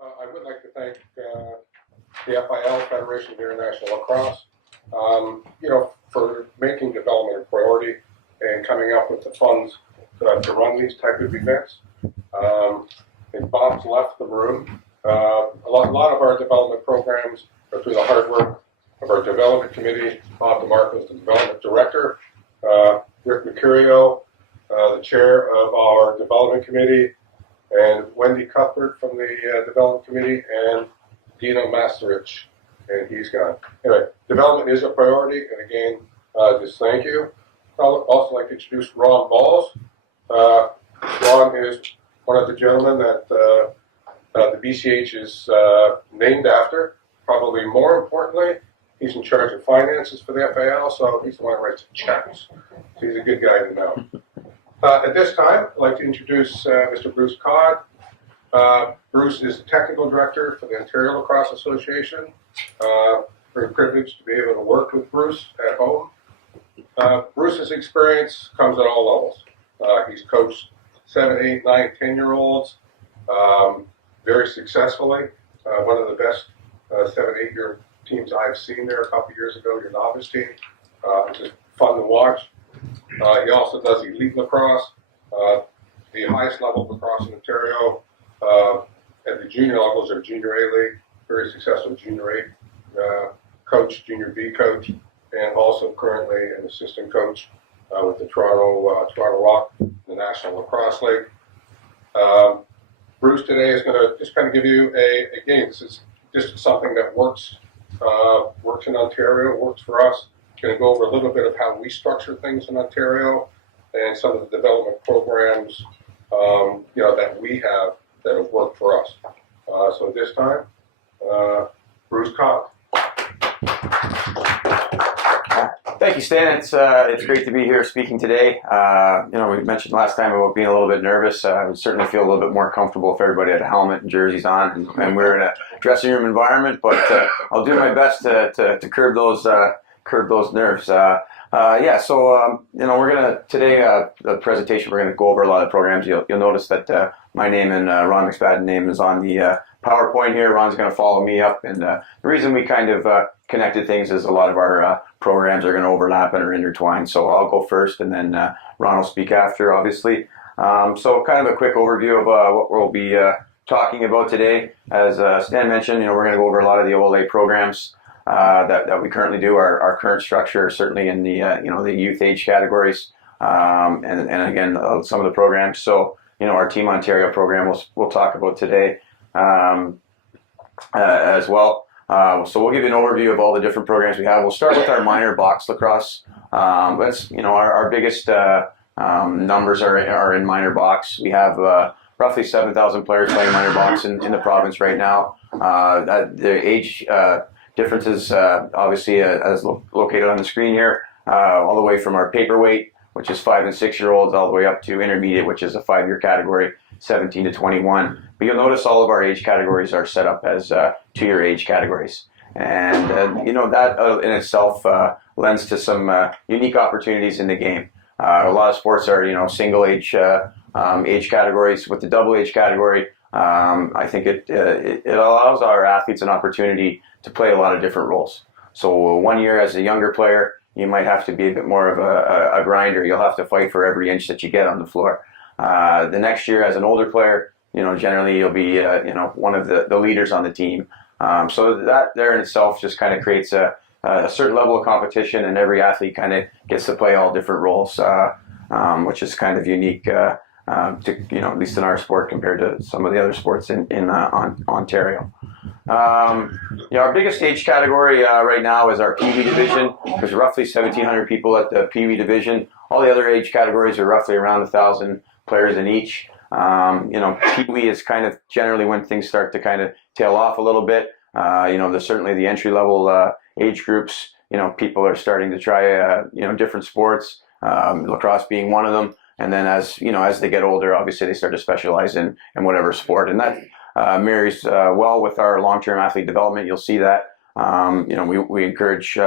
I would like to thank the FIL, Federation of International Lacrosse, for making development a priority and coming up with the funds to run these type of events. And Bob's left the room. A lot of our development programs are through the hard work of our development committee. Bob DeMarco is the development director. Rick Mercurio, the chair of our development committee, and Wendy Cuthbert from the development committee, and Dino Masterich, and he's gone. Anyway, development is a priority, and again, just thank you. I'd also like to introduce Ron Balls. Ron is one of the gentlemen that the BCH is named after. Probably more importantly, he's in charge of finances for the FAL, so he's the one who writes the checks. So he's a good guy to know. At this time, I'd like to introduce Mr. Bruce Codd. Bruce is the technical director for the Ontario Lacrosse Association. Very privileged to be able to work with Bruce at home. Bruce's experience comes at all levels. He's coached 7, 8, 9, 10-year-olds very successfully. One of the best 7, 8-year teams I've seen there a couple years ago, your novice team. It's just fun to watch. He also does elite lacrosse, the highest level of lacrosse in Ontario. At the junior levels are Junior A League, very successful Junior A coach, Junior B coach, and also currently an assistant coach with the Toronto Rock, the National Lacrosse League. Bruce today is going to just kind of give you again, this is just something that works in Ontario, works for us. Going to go over a little bit of how we structure things in Ontario and some of the development programs that we have that have worked for us. So at this time, Bruce Codd. Thank you, Stan. It's great to be here speaking today. We mentioned last time about being a little bit nervous. I would certainly feel a little bit more comfortable if everybody had a helmet and jerseys on, and we're in a dressing room environment. But I'll do my best to curb those nerves. So we're gonna today the presentation. We're gonna go over a lot of programs. You'll notice that my name and Ron McSpadden's name is on the PowerPoint here. Ron's gonna follow me up, and the reason we kind of connected things is a lot of our programs are gonna overlap and are intertwined. So I'll go first, and then Ron will speak after, obviously. So kind of a quick overview of what we'll be talking about today. As Stan mentioned, we're gonna go over a lot of the OLA programs that we currently do. Our current structure, certainly in the the youth age categories, and again some of the programs. So our Team Ontario program we'll talk about today as well. So we'll give you an overview of all the different programs we have. We'll start with our minor box lacrosse. That's our biggest numbers are in minor box. We have roughly 7,000 players playing minor box in the province right now. The age differences, obviously, as located on the screen here, all the way from our paperweight, which is 5 and 6 year olds, all the way up to intermediate, which is a 5-year category, 17 to 21. But you'll notice all of our age categories are set up as 2-year age categories, and that in itself lends to some unique opportunities in the game. A lot of sports are single age age categories. With the double age category, I think it allows our athletes an opportunity to play a lot of different roles. So 1 year as a younger player, you might have to be a bit more of a grinder. You'll have to fight for every inch that you get on the floor. The next year as an older player, generally you'll be one of the leaders on the team. So that there in itself just kind of creates a certain level of competition, and every athlete kind of gets to play all different roles, which is kind of unique to at least in our sport compared to some of the other sports in Ontario. Our biggest age category right now is our Pee Wee division. There's roughly 1,700 people at the Pee Wee division. All the other age categories are roughly around 1,000 players in each. Pee Wee is kind of generally when things start to kind of tail off a little bit. There's certainly the entry level age groups. People are starting to try different sports, lacrosse being one of them. And then as they get older, obviously they start to specialize in whatever sport, and that marries well with our long-term athlete development. You'll see that we encourage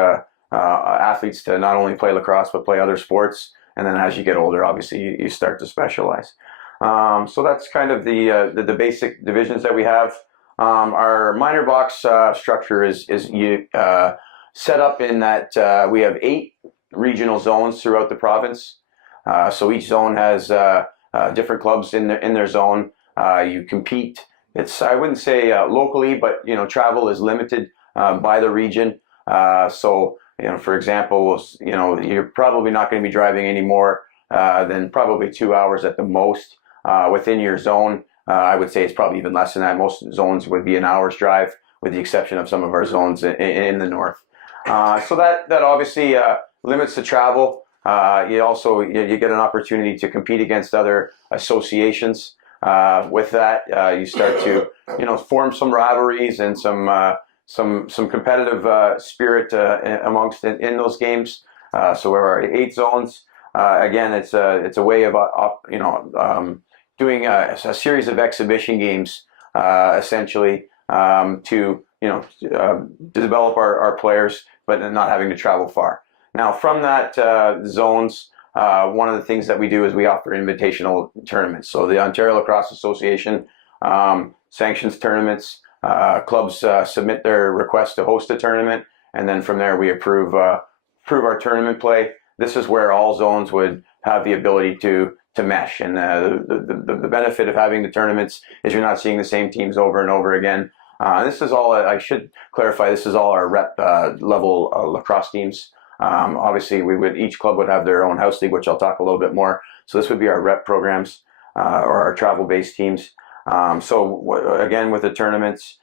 athletes to not only play lacrosse but play other sports, and then as you get older, obviously you start to specialize. So that's kind of the basic divisions that we have. Our minor box structure is set up in that we have 8 regional zones throughout the province. So each zone has different clubs in their zone. You compete. I wouldn't say locally, but travel is limited by the region. So for example, you're probably not going to be driving any more than probably 2 hours at the most within your zone. I would say it's probably even less than that. Most zones would be an hour's drive, with the exception of some of our zones in the north. So that obviously limits the travel. You get an opportunity to compete against other associations. With that, you start to form some rivalries and some competitive spirit amongst in those games. So there are 8 zones. Again, it's a way of doing a series of exhibition games, essentially, to develop our players, but not having to travel far. Now, from that zones, one of the things that we do is we offer invitational tournaments. So the Ontario Lacrosse Association sanctions tournaments. Clubs submit their request to host a tournament, and then from there we approve our tournament play. This is where all zones would have the ability to mesh, and the benefit of having the tournaments is you're not seeing the same teams over and over again. This is all, I should clarify, this is all our rep level lacrosse teams. Obviously, each club would have their own house league, which I'll talk a little bit more. So this would be our rep programs or our travel-based teams. Again, with the tournaments,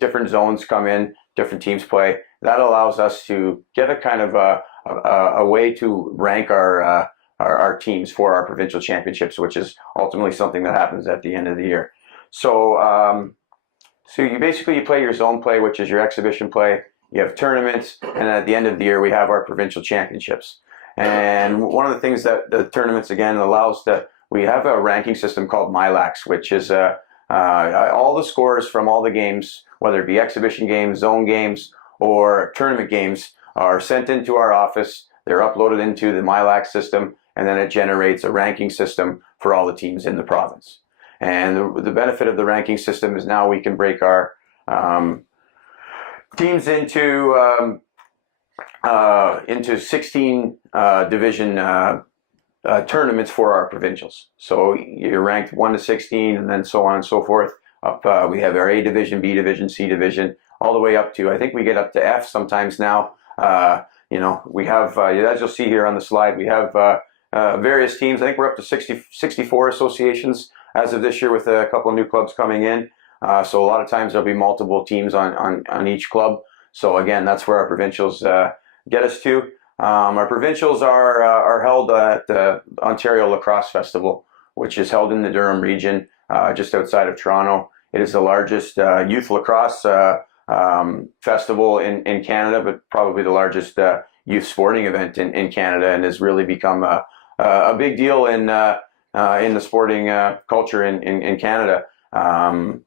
different zones come in, different teams play. That allows us to get a kind of a way to rank our teams for our provincial championships, which is ultimately something that happens at the end of the year. So you play your zone play, which is your exhibition play. You have tournaments, and at the end of the year, we have our provincial championships. And one of the things that the tournaments, again, allows we have a ranking system called MAIOR, which is all the scores from all the games, whether it be exhibition games, zone games, or tournament games, are sent into our office. They're uploaded into the MAIOR system, and then it generates a ranking system for all the teams in the province. And the benefit of the ranking system is now we can break our teams into 16 division tournaments for our provincials. So you're ranked 1 to 16, and then so on and so forth. We have our A division, B division, C division, all the way up to, I think we get up to F sometimes now. We have, as you'll see here on the slide, we have various teams. I think we're up to 64 associations as of this year, with a couple of new clubs coming in. So a lot of times there'll be multiple teams on each club. So again, that's where our provincials get us to. Our provincials are held at the Ontario Lacrosse Festival, which is held in the Durham region, just outside of Toronto. It is the largest youth lacrosse festival in Canada, but probably the largest youth sporting event in Canada, and has really become a big deal in the sporting culture in Canada. I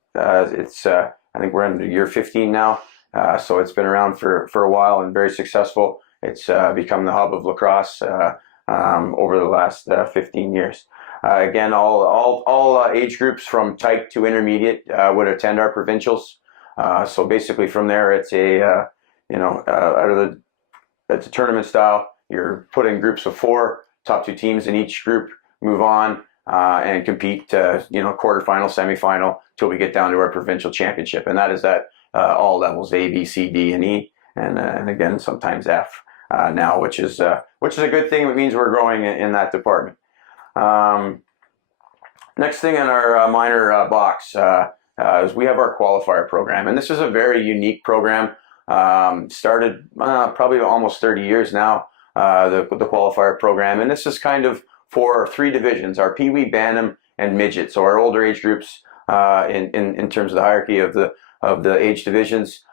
think we're in year 15 now, so it's been around for a while and very successful. It's become the hub of lacrosse over the last 15 years. Again, all age groups from type to intermediate would attend our provincials. So basically, from there, it's it's a tournament style. You're put in groups of 4. Top 2 teams in each group move on and compete. Quarterfinal, semifinal, till we get down to our provincial championship, and that is at all levels: A, B, C, D, and E, and again sometimes F now, which is a good thing. It means we're growing in that department. Next thing in our minor box is we have our qualifier program, and this is a very unique program. Started probably almost 30 years now, the qualifier program, and this is kind of for 3 divisions: our Pee Wee, Bantam, and Midget. So our older age groups in terms of the hierarchy of the age divisions.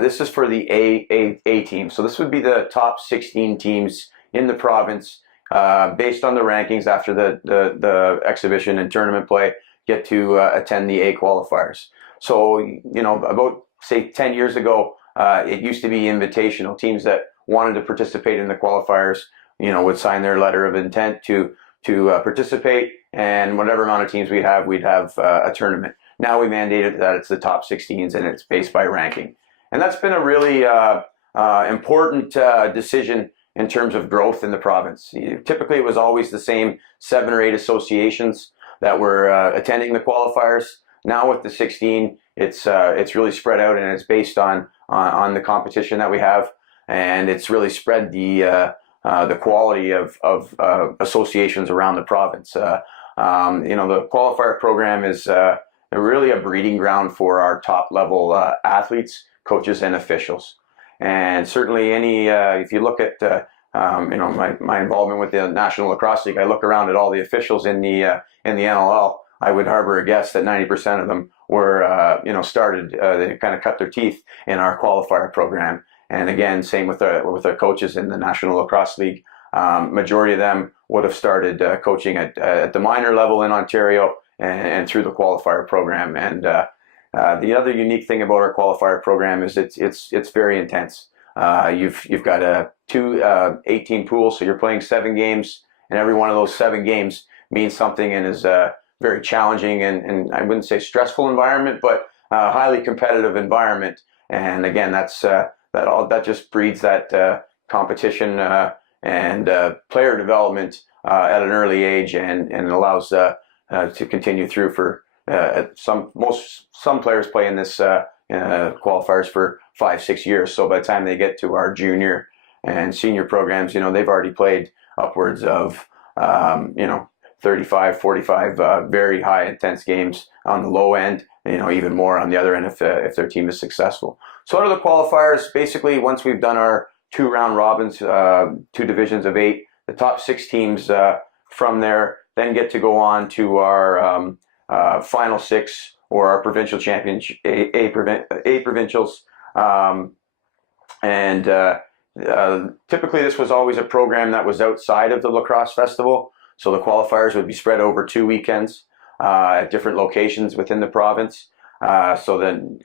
This is for the A team. So this would be the top 16 teams in the province, based on the rankings after the exhibition and tournament play, get to attend the A qualifiers. So, about, say, 10 years ago, it used to be invitational. Teams that wanted to participate in the qualifiers, would sign their letter of intent to participate, and whatever amount of teams we'd have a tournament. Now we mandated that it's the top 16s and it's based by ranking. And that's been a really important decision in terms of growth in the province. Typically, it was always the same 7 or 8 associations that were attending the qualifiers. Now with the 16, it's really spread out, and it's based on the competition that we have, and it's really spread the quality of associations around the province. The qualifier program is really a breeding ground for our top level athletes, coaches, and officials. And certainly, if you look at my involvement with the National Lacrosse League, I look around at all the officials in the NLL. I would harbor a guess that 90% of them were they kind of cut their teeth in our qualifier program. And again, same with our coaches in the National Lacrosse League. Majority of them would have started coaching at the minor level in Ontario and through the qualifier program. And the other unique thing about our qualifier program is it's very intense. You've got 2 18 pools, so you're playing 7 games, and every one of those 7 games means something and is very challenging and I wouldn't say stressful environment, but highly competitive environment. And again, that just breeds that competition and player development at an early age, and allows to continue through for some players play in this qualifiers for 5-6 years. So by the time they get to our junior and senior programs, they've already played upwards of 35, 45 very high intense games on the low end, even more on the other end if their team is successful. So out of the qualifiers, basically once we've done our 2 round robins, 2 divisions of 8, the top 6 teams from there then get to go on to our final 6 or our provincial championship, 8 provincials. Typically this was always a program that was outside of the Lacrosse Festival. So the qualifiers would be spread over 2 weekends at different locations within the province. So then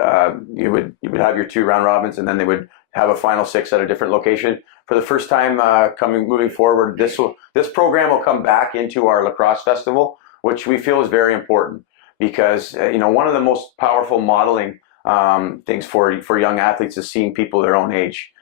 you would have your 2 round robins, and then they would have a final 6 at a different location. For the first time moving forward, this program will come back into our Lacrosse Festival, which we feel is very important because one of the most powerful modeling things for young athletes is seeing people their own age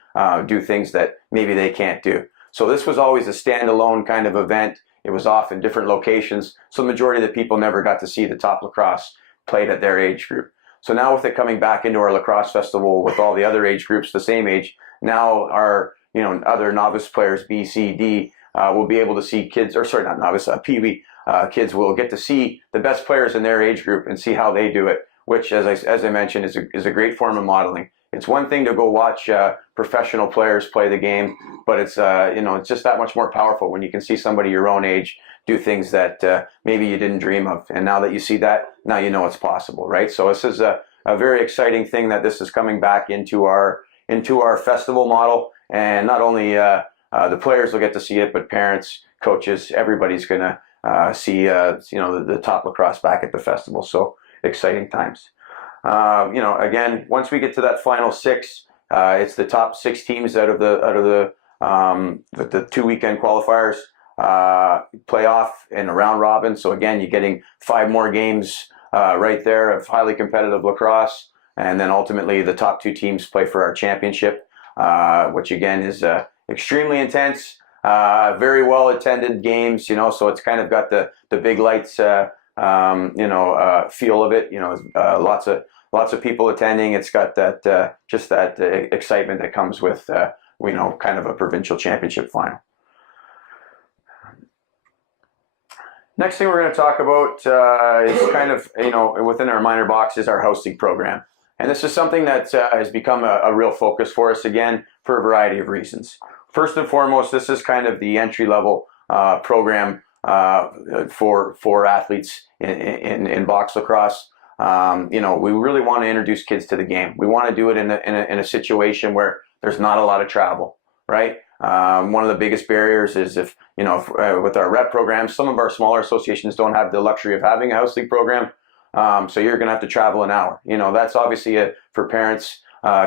do things that maybe they can't do. So this was always a standalone kind of event. It was off in different locations, so the majority of the people never got to see the top lacrosse played at their age group. So now with it coming back into our Lacrosse Festival with all the other age groups the same age, now our other novice players, B, C, D, will be able to see kids, or sorry, not novice, Pee Wee kids will get to see the best players in their age group and see how they do it, which, as I mentioned, is a great form of modeling. It's one thing to go watch professional players play the game, but it's just that much more powerful when you can see somebody your own age do things that maybe you didn't dream of. And now that you see that, now you know it's possible, right? So this is a very exciting thing that this is coming back into our festival model, and not only the players will get to see it, but parents, coaches, everybody's gonna see the top lacrosse back at the festival. So exciting times. Again, once we get to that final 6, it's the top 6 teams out of the 2 weekend qualifiers play off in a round robin. So again, you're getting 5 more games right there of highly competitive lacrosse, and then ultimately the top 2 teams play for our championship, which again is extremely intense, very well attended games. So it's kind of got the big lights feel of it. Lots of people attending. It's got that just that excitement that comes with kind of a provincial championship final. Next thing we're going to talk about is kind of within our minor box is our house league program, and this is something that has become a real focus for us again for a variety of reasons. First and foremost, this is kind of the entry level program for athletes in box lacrosse. We really want to introduce kids to the game. We want to do it in a situation where there's not a lot of travel, right? One of the biggest barriers is if with our rep programs, some of our smaller associations don't have the luxury of having a house league program. So you're going to have to travel an hour. That's obviously for parents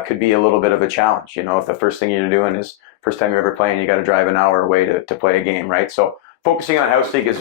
could be a little bit of a challenge. If the first thing you're doing is first time you're ever playing, you got to drive an hour away to play a game, right? So focusing on house league is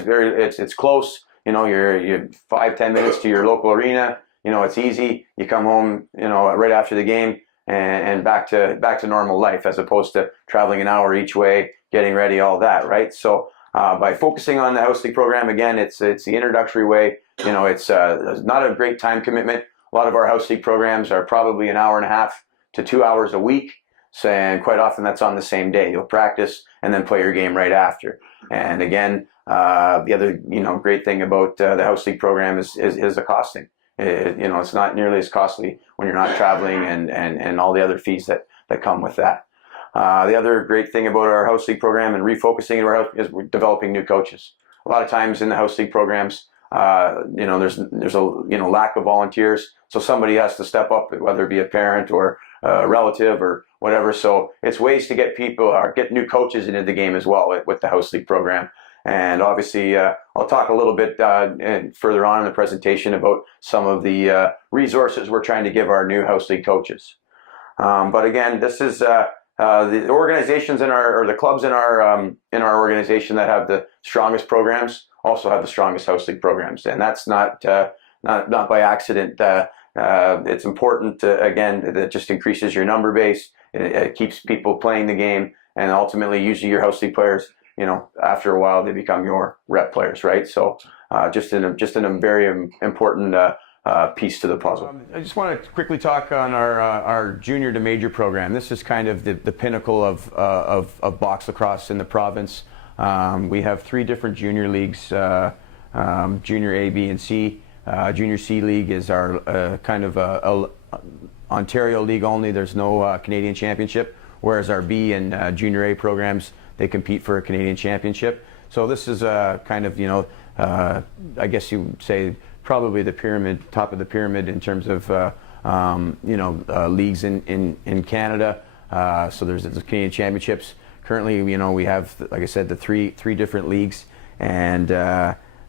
it's close. You're 5-10 minutes to your local arena. it's easy. You come home, right after the game, and back to normal life, as opposed to traveling an hour each way, getting ready, all that, right? So by focusing on the house league program, again, it's the introductory way. It's not a great time commitment. A lot of our house league programs are probably an hour and a half to 2 hours a week. So, and quite often that's on the same day. You'll practice and then play your game right after. And again, the other great thing about the house league program is the costing. It's not nearly as costly when you're not traveling and all the other fees that come with that. The other great thing about our house league program and refocusing our house is we're developing new coaches. A lot of times in the house league programs, there's a lack of volunteers, so somebody has to step up, whether it be a parent or a relative or whatever. So it's ways to get people or get new coaches into the game as well with the house league program. And obviously, I'll talk a little bit further on in the presentation about some of the resources we're trying to give our new house league coaches. But again, this is the organizations or the clubs in our organization that have the strongest programs also have the strongest house league programs, and that's not by accident. It's important again, that just increases your number base. It keeps people playing the game, and ultimately, usually your house league players, after a while, they become your rep players, right? So just in a very important piece to the puzzle. I just want to quickly talk on our junior to major program. This is kind of the pinnacle of box lacrosse in the province. We have 3 different junior leagues, junior A, B, and C. Junior C league is our kind of a Ontario league only. There's no Canadian championship, whereas our B and junior A programs, they compete for a Canadian championship. So this is kind of, I guess you would say probably the pyramid, top of the pyramid in terms of, leagues in Canada. So there's the Canadian championships. Currently, we have, like I said, the three different leagues, and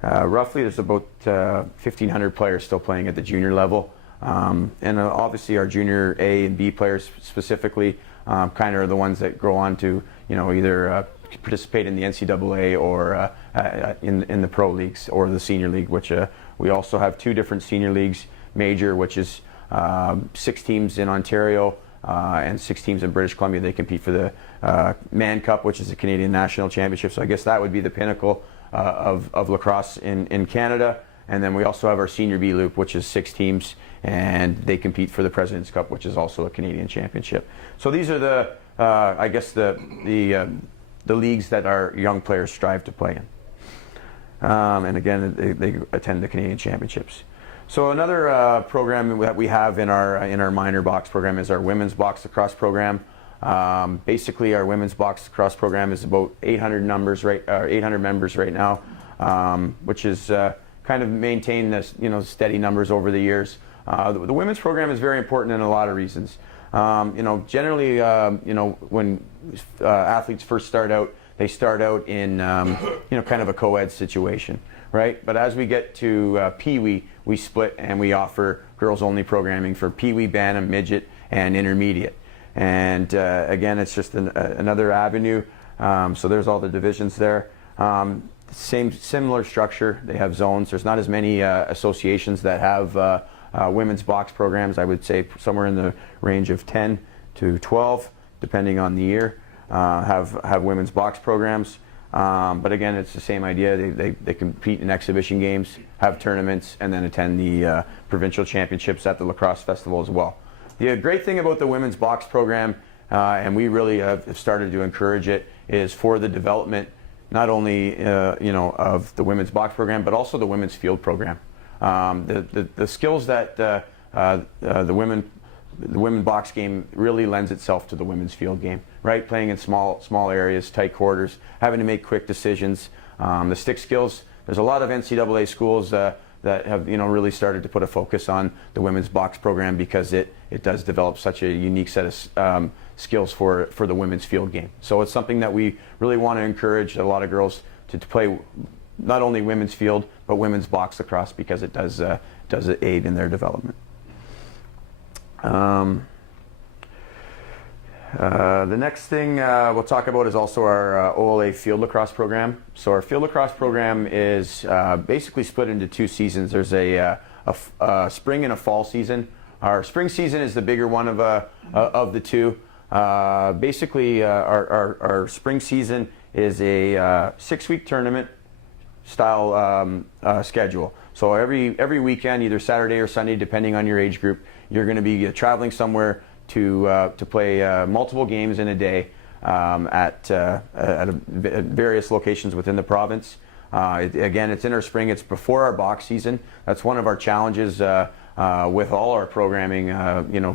roughly there's about 1,500 players still playing at the junior level. And obviously our junior A and B players specifically kind of are the ones that grow on to, either participate in the NCAA or in the pro leagues or the senior league, which we also have 2 different senior leagues. Major, which is 6 teams in Ontario and 6 teams in British Columbia. They compete for the Man Cup, which is the Canadian National Championship. So I guess that would be the pinnacle of lacrosse in Canada. And then we also have our Senior B Loop, which is 6 teams, and they compete for the President's Cup, which is also a Canadian championship. So these are the, I guess, the leagues that our young players strive to play in. And again, they attend the Canadian championships. So another program that we have in our minor box program is our women's box lacrosse program. Basically, our women's box lacrosse program is about 800 members right now, which is kind of maintained this, steady numbers over the years. The women's program is very important in a lot of reasons. Generally, when athletes first start out, they start out in, kind of a co-ed situation, right? But as we get to Pee-wee, we split and we offer girls-only programming for Pee-wee, Bantam, Midget, and Intermediate. And again, it's just another avenue. So there's all the divisions there. Similar structure. They have zones. There's not as many associations that have women's box programs. I would say somewhere in the range of 10 to 12, depending on the year, have women's box programs. But again, it's the same idea. They compete in exhibition games, have tournaments, and then attend the provincial championships at the Lacrosse Festival as well. The great thing about the women's box program, and we really have started to encourage it, is for the development not only of the women's box program, but also the women's field program. The skills that the women box game really lends itself to the women's field game, right? Playing in small areas, tight quarters, having to make quick decisions. The stick skills. There's a lot of NCAA schools that have really started to put a focus on the women's box program because it does develop such a unique set of skills for the women's field game. So it's something that we really want to encourage a lot of girls to play, not only women's field but women's box lacrosse, because it does aid in their development. The next thing we'll talk about is also our OLA field lacrosse program. So our field lacrosse program is basically split into 2 seasons. There's a spring and a fall season. Our spring season is the bigger one of the 2. Basically, our spring season is a 6-week tournament style schedule. So every weekend, either Saturday or Sunday, depending on your age group, you're going to be traveling somewhere to play multiple games in a day at various locations within the province. Again, it's in our spring. It's before our box season. That's one of our challenges with all our programming,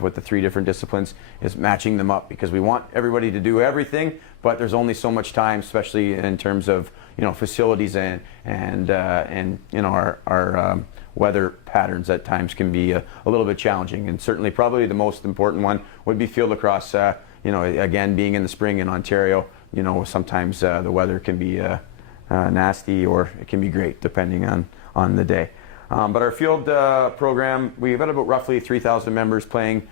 with the 3 different disciplines, is matching them up, because we want everybody to do everything, but there's only so much time, especially in terms of facilities and our weather patterns at times can be a little bit challenging. And certainly probably the most important one would be field lacrosse. Again, being in the spring in Ontario, sometimes the weather can be nasty, or it can be great depending on the day. But our field program, we've got about roughly 3,000 members playing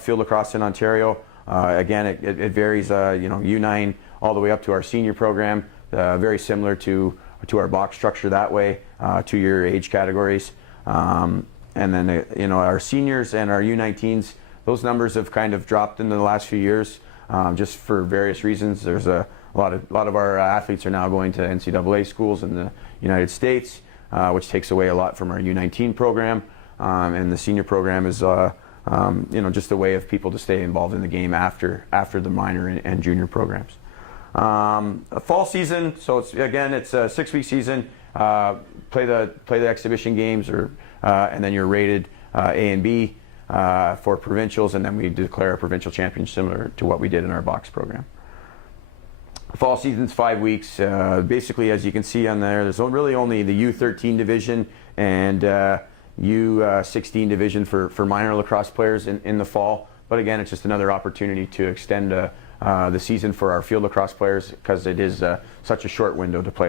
field lacrosse in Ontario. Again, it varies, U9 all the way up to our senior program, very similar to our box structure that way, 2-year age categories. And then, our seniors and our U19s, those numbers have kind of dropped in the last few years, just for various reasons. There's a lot of our athletes are now going to NCAA schools in the United States, which takes away a lot from our U19 program. And the senior program is, just a way of people to stay involved in the game after the minor and junior programs. A fall season, so it's a 6-week season. Play the exhibition games, and then you're rated A and B for provincials, and then we declare a provincial champion, similar to what we did in our box program. Fall season's 5 weeks. Basically, as you can see on there's really only the U13 division and U16 division for minor lacrosse players in the fall. But again, it's just another opportunity to extend the season for our field lacrosse players, because it is such a short window to play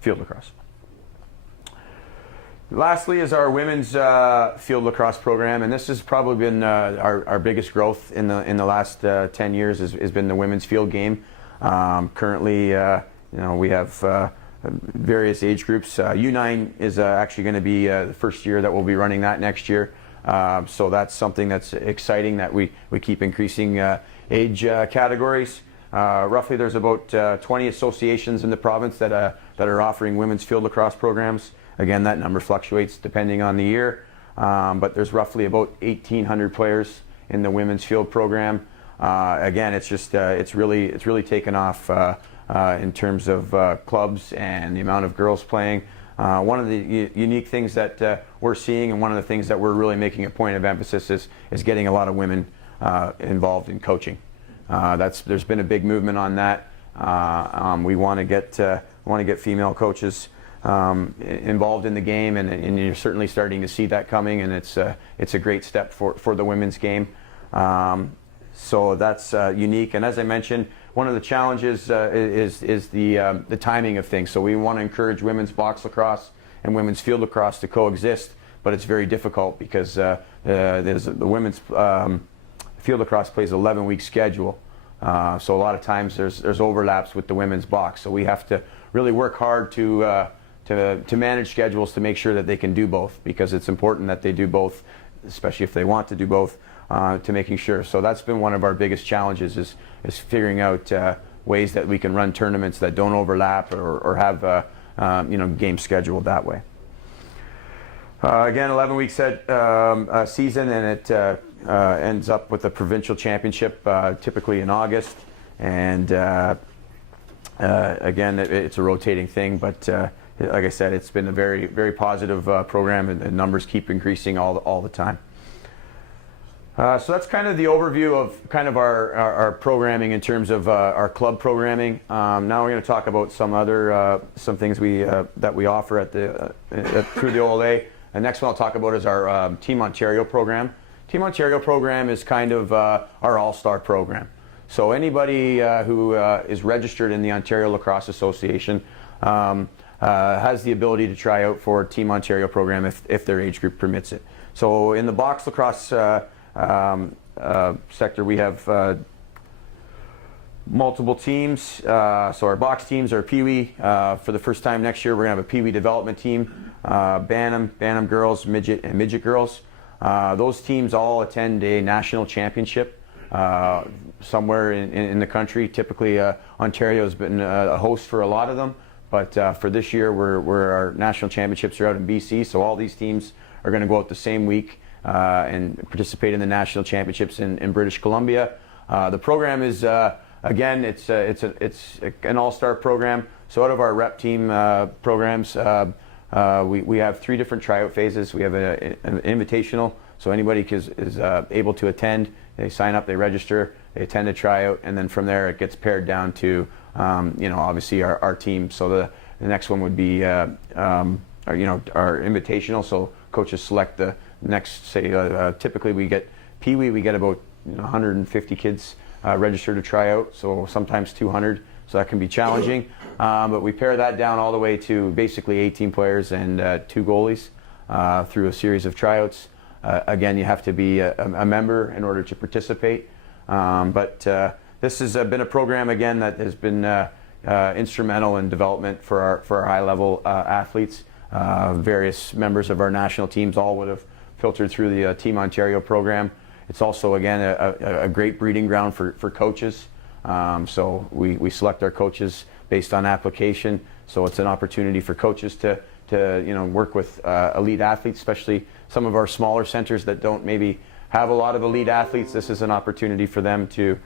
field lacrosse. Lastly is our women's field lacrosse program, and this has probably been our biggest growth in the last 10 years has been the women's field game. Currently, we have various age groups. U9 is actually going to be the first year that we'll be running that next year. So that's something that's exciting, that we keep increasing age categories. Roughly there's about 20 associations in the province that are offering women's field lacrosse programs. Again, that number fluctuates depending on the year, but there's roughly about 1,800 players in the women's field program. Again, it's really taken off in terms of clubs and the amount of girls playing. One of the unique things that we're seeing, and one of the things that we're really making a point of emphasis is getting a lot of women involved in coaching. There's been a big movement on that. We want to get female coaches involved in the game, and you're certainly starting to see that coming, and it's a great step for the women's game. So that's unique. And as I mentioned, one of the challenges is the timing of things. So we want to encourage women's box lacrosse and women's field lacrosse to coexist, but it's very difficult because the women's field lacrosse plays an 11-week schedule. So a lot of times there's overlaps with the women's box. So we have to really work hard to manage schedules to make sure that they can do both, because it's important that they do both, especially if they want to do both, to making sure. So that's been one of our biggest challenges is figuring out ways that we can run tournaments that don't overlap or have games scheduled that way. Again, 11-week season, and it ends up with a provincial championship typically in August. And again, it's a rotating thing, but like I said, it's been a very, very positive program, and the numbers keep increasing all the time. So that's kind of the overview of kind of our programming in terms of our club programming. Now we're going to talk about some things that we offer through the OLA. The next one I'll talk about is our Team Ontario program. Team Ontario program is kind of our all-star program. So anybody who is registered in the Ontario Lacrosse Association has the ability to try out for Team Ontario program if their age group permits it. So in the box lacrosse sector, we have multiple teams. So our box teams are Pee Wee. For the first time next year, we're going to have a Pee Wee development team, Bantam girls, midget, and midget girls. Those teams all attend a national championship somewhere in the country. Typically, Ontario has been a host for a lot of them, but for this year, our national championships are out in BC. So all these teams are going to go out the same week and participate in the national championships in British Columbia. The program is again, it's an all-star program. So out of our rep team programs, we have 3 different tryout phases. We have an invitational, so anybody is able to attend. They sign up, they register, they attend a tryout, and then from there it gets pared down to obviously our team. So the next one would be our invitational. So coaches select the next, say typically we get Pee Wee, we get about 150 kids register to try out, so sometimes 200, so that can be challenging. But we pare that down all the way to basically 18 players and 2 goalies through a series of tryouts. Again, you have to be a member in order to participate. But this has been a program, again, that has been instrumental in development for our high-level athletes. Various members of our national teams all would have filtered through the Team Ontario program. It's also, again, a great breeding ground for coaches. So we select our coaches based on application. So it's an opportunity for coaches to work with elite athletes, especially some of our smaller centers that don't maybe have a lot of elite athletes. This is an opportunity for them to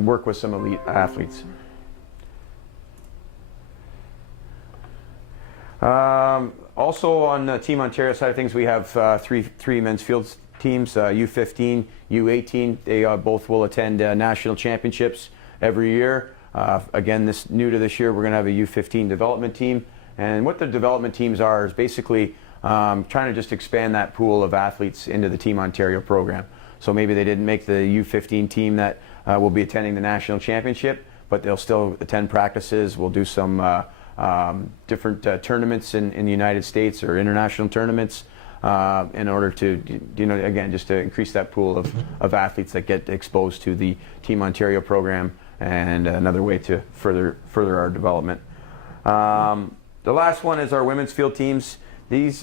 work with some elite athletes. Also on the Team Ontario side of things, we have three men's field teams, U15, U18. They both will attend national championships every year. Again, new to this year, we're going to have a U15 development team. And what the development teams are is basically trying to just expand that pool of athletes into the Team Ontario program. So maybe they didn't make the U15 team that will be attending the national championship, but they'll still attend practices. We'll do some different tournaments in the United States or international tournaments in order to, again, just to increase that pool of athletes that get exposed to the Team Ontario program, and another way to further our development. The last one is our women's field teams. This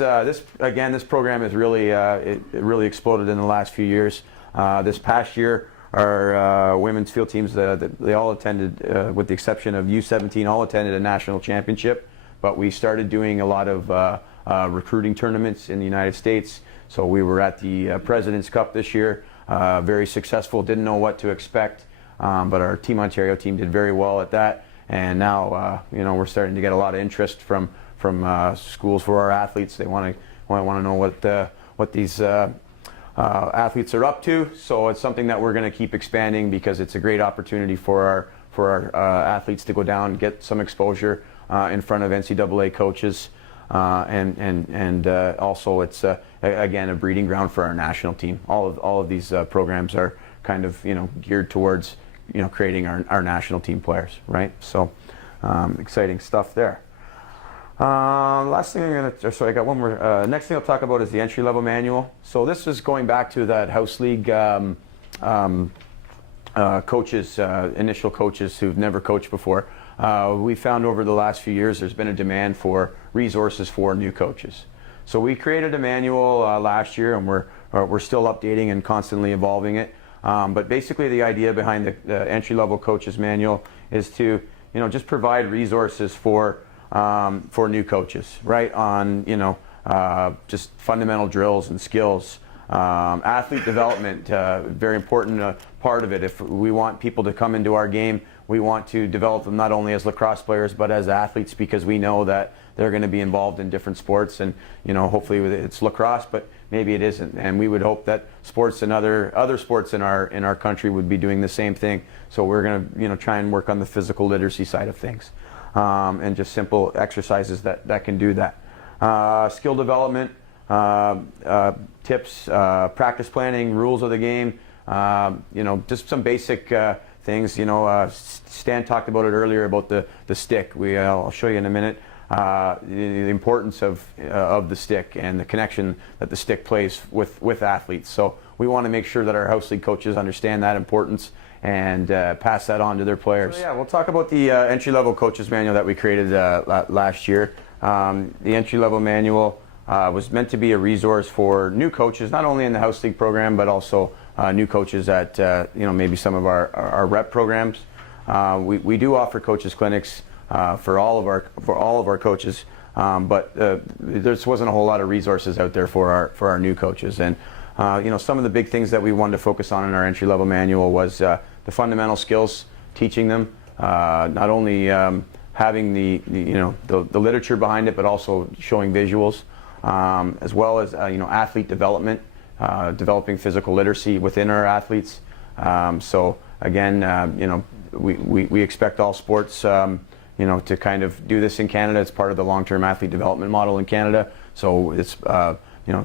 program has really it really exploded in the last few years. This past year, our women's field teams, they all attended, with the exception of U17, all attended a national championship. But we started doing a lot of recruiting tournaments in the United States. So we were at the President's Cup this year, very successful. Didn't know what to expect, but our Team Ontario team did very well at that. And now, we're starting to get a lot of interest from schools for our athletes. They want to know what these athletes are up to. So it's something that we're going to keep expanding, because it's a great opportunity for our athletes to go down and get some exposure in front of NCAA coaches, and also it's again a breeding ground for our national team. All of these programs are kind of geared towards creating our national team players, right? So exciting stuff there. Last thing I got one more. Next thing I'll talk about is the entry-level manual. So this is going back to that house league coaches, initial coaches who've never coached before. We found over the last few years there's been a demand for resources for new coaches. So we created a manual last year, and we're still updating and constantly evolving it. But basically, the idea behind the entry-level coaches manual is to just provide resources for new coaches, right? On just fundamental drills and skills, athlete development, very important part of it. If we want people to come into our game, we want to develop them not only as lacrosse players but as athletes, because we know that they're going to be involved in different sports, and hopefully it's lacrosse, but maybe it isn't. And we would hope that sports and other sports in our country would be doing the same thing. So we're going to try and work on the physical literacy side of things. And just simple exercises that can do that. Skill development, tips, practice planning, rules of the game, just some basic things. Stan talked about it earlier about the stick. I'll show you in a minute the importance of the stick and the connection that the stick plays with athletes. So we want to make sure that our house league coaches understand that importance and pass that on to their players. So, yeah, we'll talk about the entry-level coaches manual that we created last year. The entry-level manual was meant to be a resource for new coaches, not only in the house league program, but also new coaches at maybe some of our rep programs. We do offer coaches clinics for all of our coaches, but there just wasn't a whole lot of resources out there for our new coaches. And some of the big things that we wanted to focus on in our entry-level manual was the fundamental skills, teaching them, not only having the literature behind it, but also showing visuals, as well as athlete development, developing physical literacy within our athletes. So again, we expect all sports, to kind of do this in Canada. It's part of the long-term athlete development model in Canada. So it's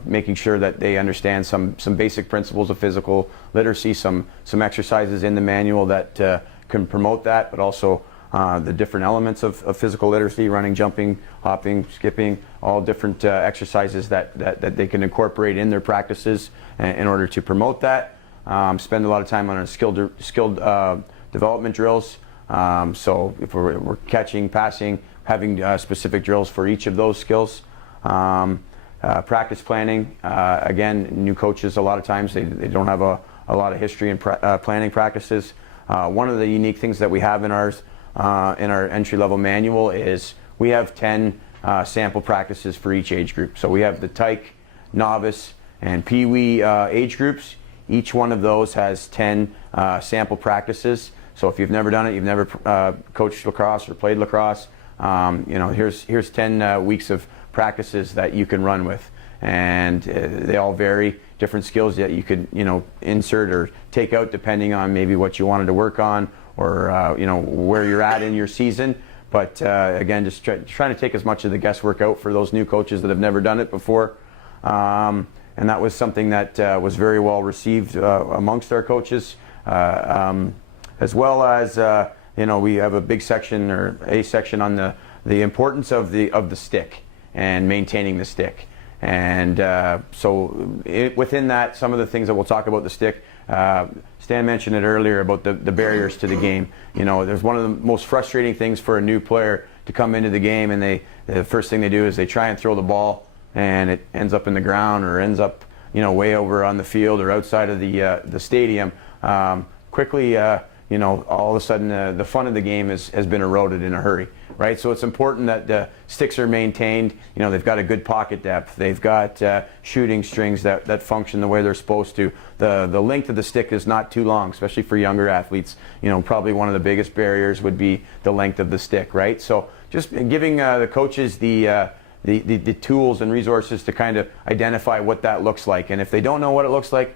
making sure that they understand some basic principles of physical literacy, some exercises in the manual that can promote that, but also the different elements of physical literacy: running, jumping, hopping, skipping, all different exercises that they can incorporate in their practices in order to promote that. Spend a lot of time on our skilled development drills. So if we're catching, passing, having specific drills for each of those skills. Practice planning, again, new coaches, a lot of times they don't have a lot of history in planning practices. One of the unique things that we have in our entry-level manual is we have 10 sample practices for each age group. So we have the tyke, novice, and pee-wee age groups. Each one of those has 10 sample practices. So if you've never done it, you've never coached lacrosse or played lacrosse, here's 10 weeks of practices that you can run with, and they all vary, different skills that you could insert or take out depending on maybe what you wanted to work on, or where you're at in your season. But again, just trying to take as much of the guesswork out for those new coaches that have never done it before, and that was something that was very well received amongst our coaches, as well as we have a big section, or a section, on the importance of the stick and maintaining the stick. And within that, some of the things that we'll talk about the stick, Stan mentioned it earlier about the barriers to the game. There's one of the most frustrating things for a new player to come into the game, and the first thing they do is they try and throw the ball, and it ends up in the ground, or ends up way over on the field or outside of the stadium. Quickly, all of a sudden the fun of the game has been eroded in a hurry, right? So it's important that the sticks are maintained. They've got a good pocket depth. They've got shooting strings that function the way they're supposed to. The length of the stick is not too long, especially for younger athletes. Probably one of the biggest barriers would be the length of the stick, right? So just giving the coaches the tools and resources to kind of identify what that looks like. And if they don't know what it looks like,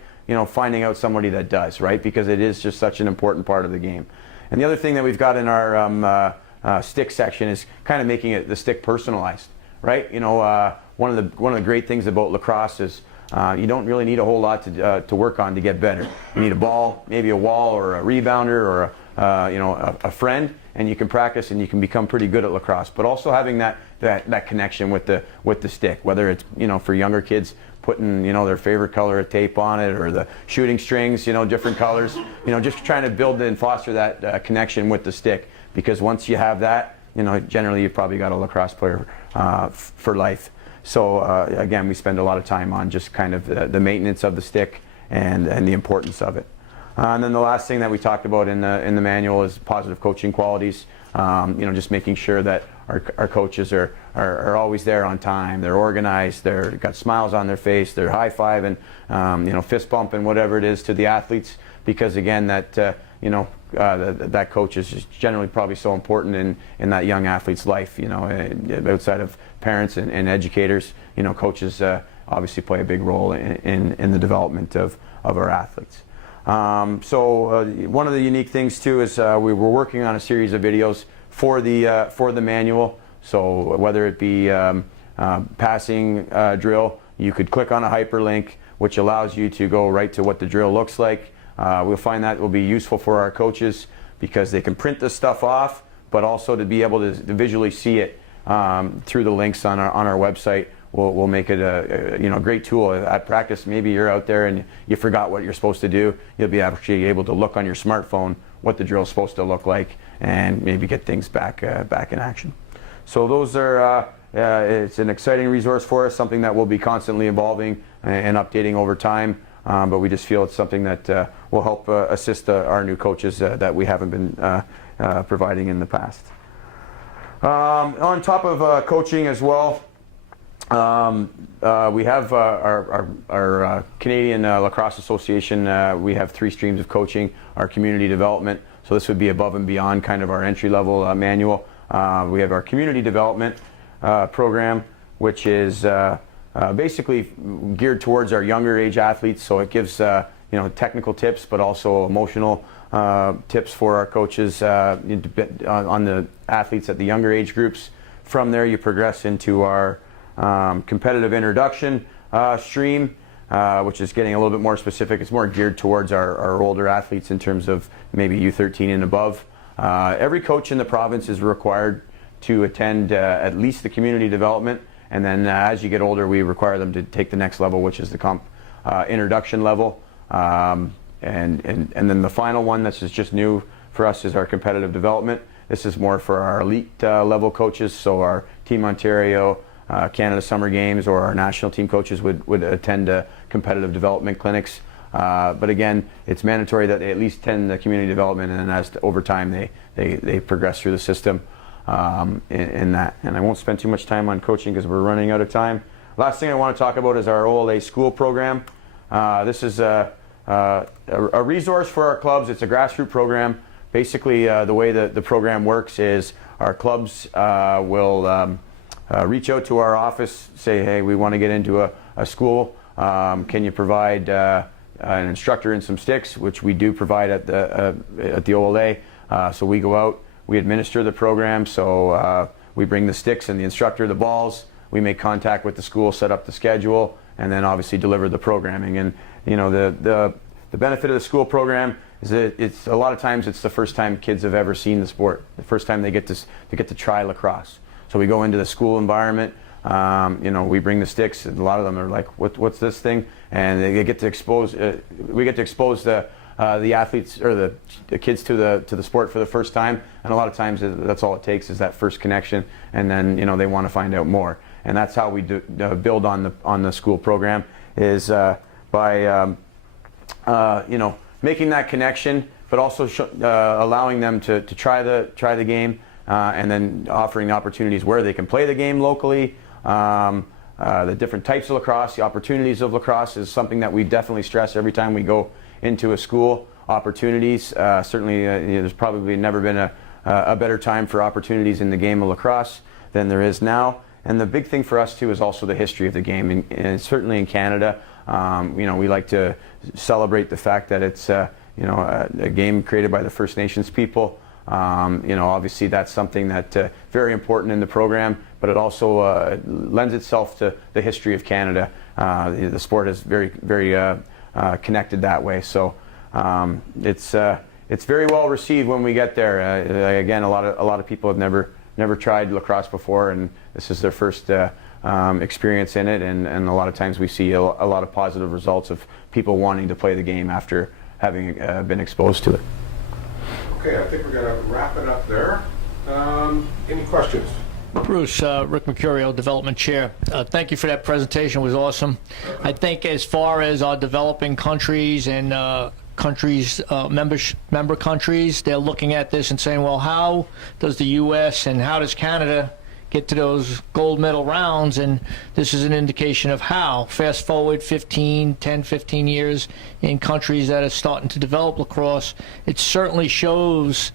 finding out somebody that does, right? Because it is just such an important part of the game. And the other thing that we've got in our stick section is kind of making the stick personalized, right? One of the great things about lacrosse is you don't really need a whole lot to work on to get better. You need a ball, maybe a wall, or a rebounder, or a friend, and you can practice and you can become pretty good at lacrosse. But also having that connection with the stick, whether it's for younger kids, putting their favorite color of tape on it, or the shooting strings, different colors, just trying to build and foster that connection with the stick. Because once you have that, generally you've probably got a lacrosse player for life. So again, we spend a lot of time on just kind of the maintenance of the stick and the importance of it. And then the last thing that we talked about in the manual is positive coaching qualities. Just making sure that our coaches are always there on time. They're organized. They've got smiles on their face. They're high-fiving, fist bumping, whatever it is, to the athletes. Because again, that coach is just generally probably so important in that young athlete's life. Outside of parents and educators, coaches obviously play a big role in the development of our athletes. One of the unique things too is we were working on a series of videos for the manual. So whether it be passing drill, you could click on a hyperlink, which allows you to go right to what the drill looks like. We'll find that will be useful for our coaches because they can print this stuff off, but also to be able to visually see it through the links on our website will make it a great tool at practice. Maybe you're out there and you forgot what you're supposed to do. You'll be actually able to look on your smartphone what the drill is supposed to look like and maybe get things back in action. So those are it's an exciting resource for us, something that will be constantly evolving and updating over time. But we just feel it's something that will help assist our new coaches that we haven't been providing in the past. On top of coaching as well, we have our Canadian Lacrosse Association. We have 3 streams of coaching. Our community development, so this would be above and beyond kind of our entry-level manual. We have our community development program, which is basically geared towards our younger age athletes. So it gives technical tips, but also emotional tips for our coaches on the athletes at the younger age groups. From there, you progress into our competitive introduction stream, which is getting a little bit more specific. It's more geared towards our older athletes in terms of maybe U13 and above. Every coach in the province is required to attend at least the community development, and then as you get older, we require them to take the next level, which is the introduction level. And then the final one, this is just new for us, is our competitive development. This is more for our elite level coaches, so our Team Ontario, Canada Summer Games, or our national team coaches would attend competitive development clinics. But again, it's mandatory that they at least attend the community development, and then over time they progress through the system in that. And I won't spend too much time on coaching because we're running out of time. Last thing I want to talk about is our OLA school program. This is a resource for our clubs. It's a grassroots program. Basically, the way the program works is our clubs will reach out to our office, say, hey, we want to get into a school. Can you provide an instructor and some sticks, which we do provide at the OLA. So we go out, we administer the program. So we bring the sticks and the instructor the balls. We make contact with the school, set up the schedule, and then obviously deliver the programming. And the benefit of the school program is that it's a lot of times it's the first time kids have ever seen the sport, the first time they get to try lacrosse. So we go into the school environment. We bring the sticks, and a lot of them are like, "What's this thing?" And they get to expose. We get to expose the athletes or the kids to the sport for the first time. And a lot of times that's all it takes is that first connection, and then they want to find out more. And that's how we build on the school program, is by making that connection, but also allowing them to try the game, and then offering opportunities where they can play the game locally. The different types of lacrosse, the opportunities of lacrosse is something that we definitely stress every time we go into a school. Opportunities, certainly there's probably never been a better time for opportunities in the game of lacrosse than there is now. And the big thing for us too is also the history of the game, and certainly in Canada, we like to celebrate the fact that it's a game created by the First Nations people. Obviously that's something that very important in the program, but it also lends itself to the history of Canada. The sport is very, very connected that way. So it's very well received when we get there. Again, a lot of people have never tried lacrosse before, and this is their first experience in it. And a lot of times we see a lot of positive results of people wanting to play the game after having been exposed to it. Okay, I think we're going to wrap it up there. Any questions? Bruce, Rick Mercurio, Development Chair. Thank you for that presentation. It was awesome. I think as far as our developing countries and member countries, they're looking at this and saying, well, how does the U.S. and how does Canada get to those gold medal rounds? And this is an indication of how. Fast forward 10, 15 years in countries that are starting to develop lacrosse, it certainly shows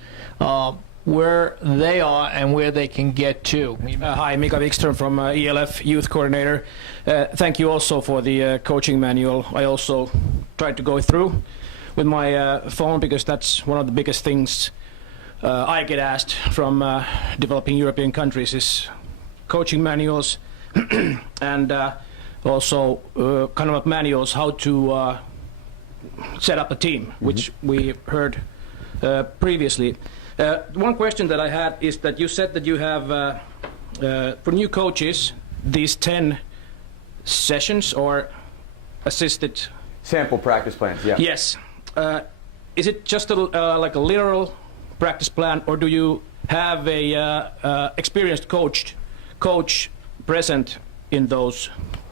where they are and where they can get to. Hi, Mika Wikström from ELF Youth Coordinator. Thank you also for the coaching manual. I also tried to go through with my phone because that's one of the biggest things I get asked from developing European countries is coaching manuals and also kind of manuals how to set up a team, which we heard previously. One question that I had is that you said that you have, for new coaches, these 10 sessions or assisted? Sample practice plans, yeah. Yes. Is it just like a literal practice plan, or do you have a experienced coach present in those?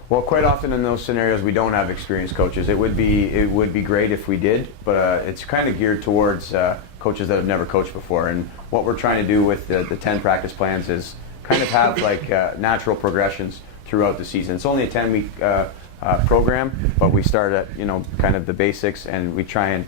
Well, quite often in those scenarios, we don't have experienced coaches. It would be great if we did, but it's kind of geared towards coaches that have never coached before. And what we're trying to do with the 10 practice plans is kind of have like natural progressions throughout the season. It's only a 10-week program, but we start at kind of the basics, and we try and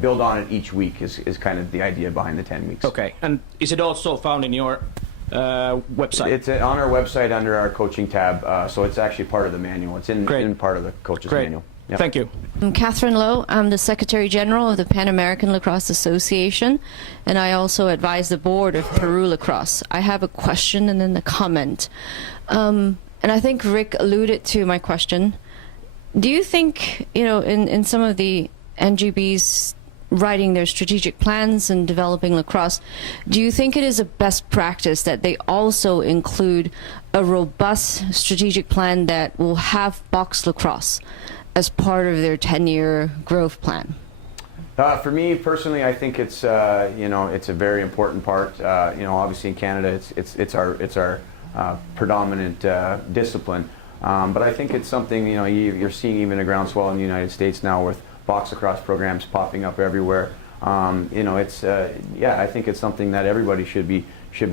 build on it each week is kind of the idea behind the 10 weeks. Okay, and is it also found in your website? It's on our website under our coaching tab, so it's actually part of the manual. It's in part of the coach's manual. Yep. Thank you. I'm Catherine Lowe. I'm the Secretary General of the Pan American Lacrosse Association, and I also advise the board of Peru Lacrosse. I have a question and then a comment. And I think Rick alluded to my question. Do you think, in some of the NGBs writing their strategic plans and developing lacrosse, do you think it is a best practice that they also include a robust strategic plan that will have box lacrosse as part of their 10-year growth plan? For me personally, I think it's it's a very important part. Obviously in Canada, it's our predominant discipline, but I think it's something you're seeing even a groundswell in the United States now with box lacrosse programs popping up everywhere. I think it's something that everybody should be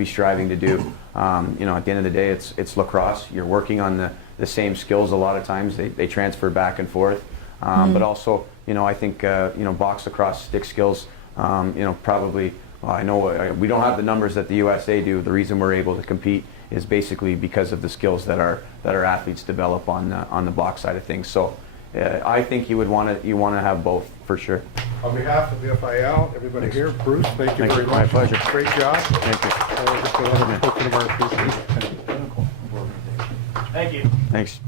striving to do. At the end of the day, it's lacrosse. You're working on the same skills a lot of times. They transfer back and forth, but also I think box lacrosse stick skills. Probably I know we don't have the numbers that the USA do. The reason we're able to compete is basically because of the skills that our athletes develop on the box side of things. So. I think you want to have both for sure. On behalf of the FIL, everybody here, Bruce, thank you very much. My pleasure. Great job. Thank you. Just a token of our appreciation. Thank you. Thanks.